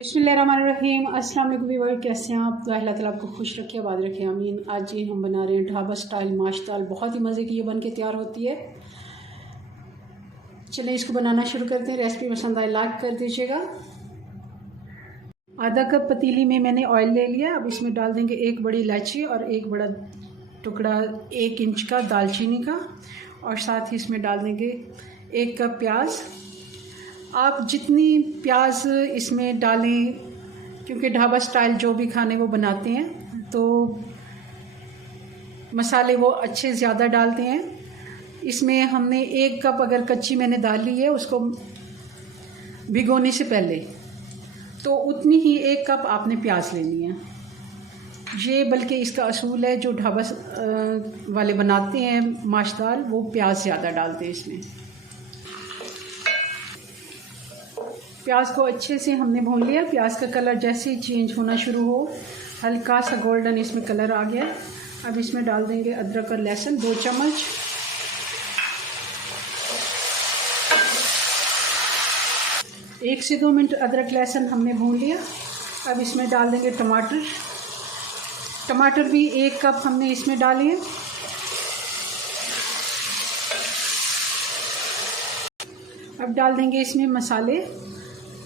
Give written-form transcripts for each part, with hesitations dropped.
बिस्मिल्लाहिर्रहमानिर्रहीम। अस्सलाम वालेकुम व्यूअर, कैसे हैं आप? तो अल्लाह ताला आपको खुश रखे, आबाद रखे, आमीन। आज ये हम बना रहे हैं ढाबा स्टाइल माश दाल। बहुत ही मज़े की ये बन के तैयार होती है। चलिए इसको बनाना शुरू करते हैं। रेसिपी पसंद आए लाइक कर दीजिएगा। आधा कप पतीली में मैंने ऑयल ले लिया। अब इसमें डाल देंगे एक बड़ी इलायची और एक बड़ा टुकड़ा 1 इंच का दालचीनी का, और साथ ही इसमें डाल देंगे 1 कप प्याज। आप जितनी प्याज इसमें डालें, क्योंकि ढाबा स्टाइल जो भी खाने वो बनाते हैं तो मसाले वो अच्छे ज़्यादा डालते हैं। इसमें हमने 1 कप अगर कच्ची मैंने दाल ली है उसको भिगोने से पहले, तो उतनी ही 1 कप आपने प्याज लेनी है। ये बल्कि इसका असूल है, जो ढाबा वाले बनाते हैं माश दाल वो प्याज ज़्यादा डालते हैं इसमें। प्याज को अच्छे से हमने भून लिया। प्याज का कलर जैसे ही चेंज होना शुरू हो, हल्का सा गोल्डन इसमें कलर आ गया। अब इसमें डाल देंगे अदरक और लहसुन 2 चम्मच। एक से 2 मिनट अदरक लहसुन हमने भून लिया। अब इसमें डाल देंगे टमाटर। टमाटर भी 1 कप हमने इसमें डाले हैं। अब डाल देंगे इसमें मसाले।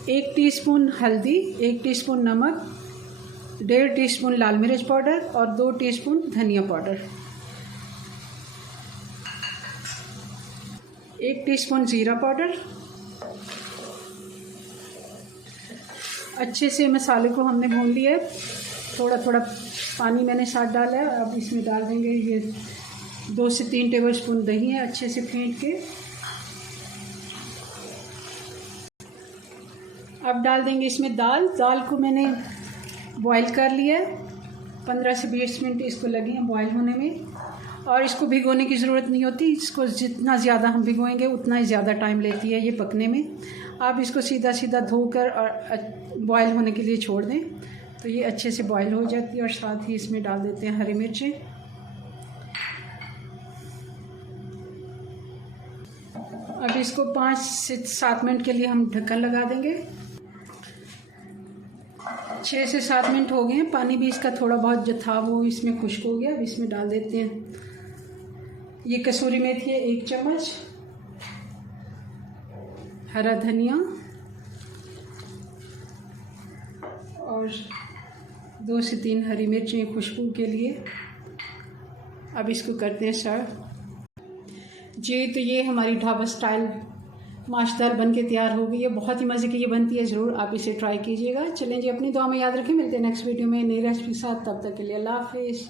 1 टीस्पून हल्दी, 1 टीस्पून नमक, 1.5 टीस्पून लाल मिर्च पाउडर और 2 टीस्पून धनिया पाउडर, 1 टीस्पून जीरा पाउडर। अच्छे से मसाले को हमने भून लिया है। थोड़ा थोड़ा पानी मैंने साथ डाला है। अब इसमें डाल देंगे ये 2 से 3 टेबलस्पून दही है, अच्छे से फेंट के। अब डाल देंगे इसमें दाल। दाल को मैंने बॉईल कर लिया है। 15 से 20 मिनट इसको लगे हैं बॉईल होने में, और इसको भिगोने की ज़रूरत नहीं होती। इसको जितना ज़्यादा हम भिगोएंगे उतना ही ज़्यादा टाइम लेती है ये पकने में। आप इसको सीधा सीधा धोकर और बॉईल होने के लिए छोड़ दें तो ये अच्छे से बॉईल हो जाती है। और साथ ही इसमें डाल देते हैं हरी मिर्चें। अब इसको 5 से 7 मिनट के लिए हम ढक्कन लगा देंगे। 6 से 7 मिनट हो गए हैं। पानी भी इसका थोड़ा बहुत जो था वो इसमें खुश्क हो गया। अब इसमें डाल देते हैं ये कसूरी मेथी है 1 चम्मच, हरा धनिया और 2 से 3 हरी मिर्चें खुशबू के लिए। अब इसको करते हैं सर्व। जी, तो ये हमारी ढाबा स्टाइल माश दाल बन के तैयार हो गई है। बहुत ही मज़े की ये बनती है, ज़रूर आप इसे ट्राई कीजिएगा। चलें जी, अपनी दुआ में याद रखें। मिलते हैं नेक्स्ट वीडियो में नई रेसिपी के साथ। तब तक के लिए अल्लाह हाफिज़।